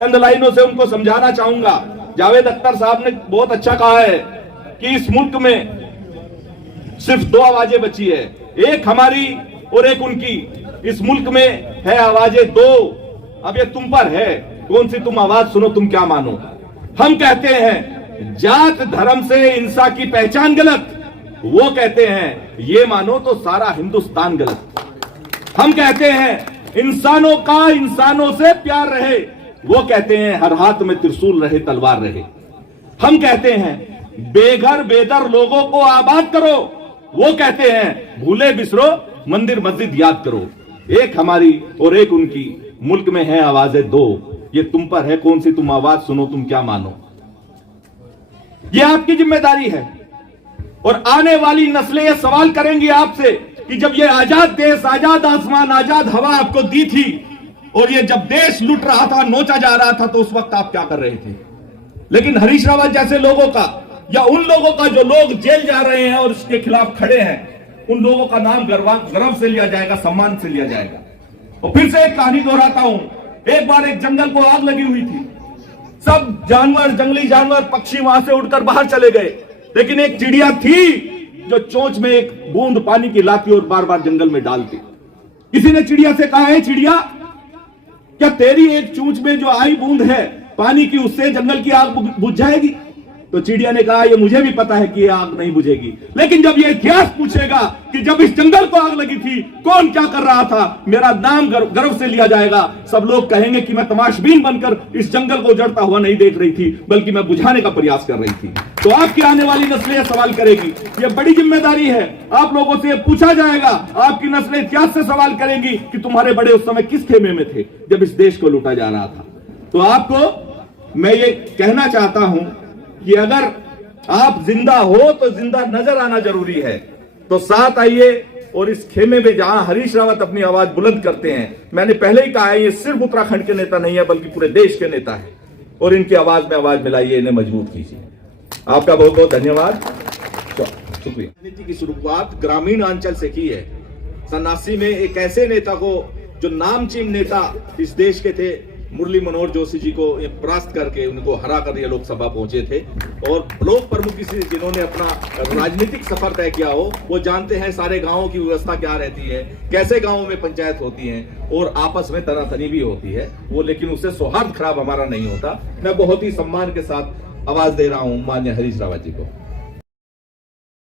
चंद लाइनों से उनको समझाना चाहूंगा। जावेद अख्तर साहब ने बहुत अच्छा कहा है कि इस मुल्क में सिर्फ दो आवाजें बची है, एक हमारी और एक उनकी। इस मुल्क में है आवाजें दो, अब ये तुम पर है, कौन सी तुम आवाज सुनो, तुम क्या मानो। हम कहते हैं जात धर्म से इंसान की पहचान गलत, वो कहते हैं ये मानो तो सारा हिंदुस्तान गलत। हम कहते हैं इंसानों का इंसानों से प्यार रहे, वो कहते हैं हर हाथ में त्रिशूल रहे तलवार रहे। हम कहते हैं बेघर बेदर लोगों को आबाद करो, वो कहते हैं भूले बिसरो मंदिर मस्जिद याद करो। एक हमारी और एक उनकी, मुल्क में है आवाजें दो, ये तुम पर है, कौन सी तुम आवाज सुनो, तुम क्या मानो। ये आपकी जिम्मेदारी है और आने वाली नस्लें ये सवाल करेंगी आपसे कि जब ये आजाद देश, आजाद आसमान, आजाद हवा आपको दी थी और ये जब देश लुट रहा था, नोचा जा रहा था, तो उस वक्त आप क्या कर रहे थे। लेकिन हरीश रावत जैसे लोगों का या उन लोगों का जो लोग जेल जा रहे हैं और उसके खिलाफ खड़े हैं, उन लोगों का नाम गर्व से लिया जाएगा, सम्मान से लिया जाएगा। और फिर से एक कहानी दोहराता हूं। एक बार एक जंगल को आग लगी हुई थी, सब जानवर, जंगली जानवर, पक्षी वहां से उड़कर बाहर चले गए, लेकिन एक चिड़िया थी जो चोंच में एक बूंद पानी की लाती और बार बार जंगल में डालती। किसी ने चिड़िया से कहा, है चिड़िया, क्या तेरी एक चूंच में जो आई बूंद है पानी की, उससे जंगल की आग बुझ जाएगी। तो चिड़िया ने कहा, ये मुझे भी पता है कि ये आग नहीं बुझेगी, लेकिन जब ये इतिहास पूछेगा कि जब इस जंगल को आग लगी थी कौन क्या कर रहा था, मेरा नाम गर्व से लिया जाएगा। सब लोग कहेंगे कि मैं तमाशबीन बनकर इस जंगल को जड़ता हुआ नहीं देख रही थी, बल्कि मैं बुझाने का प्रयास कर रही थी। तो आपकी आने वाली नस्लें सवाल करेगी, ये बड़ी जिम्मेदारी है। आप लोगों से पूछा जाएगा, आपकी नस्लें इतिहास से सवाल करेंगी कि तुम्हारे बड़े उस समय किस खेमे में थे जब इस देश को लूटा जा रहा था। तो आपको मैं ये कहना चाहता हूं कि अगर आप जिंदा हो तो जिंदा नजर आना जरूरी है। तो साथ आइए और इस खेमे में जहां हरीश रावत अपनी आवाज बुलंद करते हैं, मैंने पहले ही कहा है ये सिर्फ उत्तराखंड के नेता नहीं है बल्कि पूरे देश के नेता है, और इनकी आवाज में आवाज मिलाइए, इन्हें मजबूत कीजिए। आपका बहुत बहुत धन्यवाद, शुक्रिया। राजनीति की शुरुआत ग्रामीण अंचल से की है। 87 में एक ऐसे नेता को, जो नामचीन नेता इस देश के थे, मुरली मनोहर जोशी जी को परास्त करके उनको हरा कर ये लोकसभा पहुंचे थे। और ब्लॉक प्रमुख जिन्होंने अपना राजनीतिक सफर तय किया हो, वो जानते हैं सारे गांवों की व्यवस्था क्या रहती है, कैसे गांवों में पंचायत होती है और आपस में तनातनी भी होती है वो, लेकिन उससे सौहार्द खराब हमारा नहीं होता। मैं बहुत ही सम्मान के साथ आवाज दे रहा हूं माननीय हरीश रावत जी को।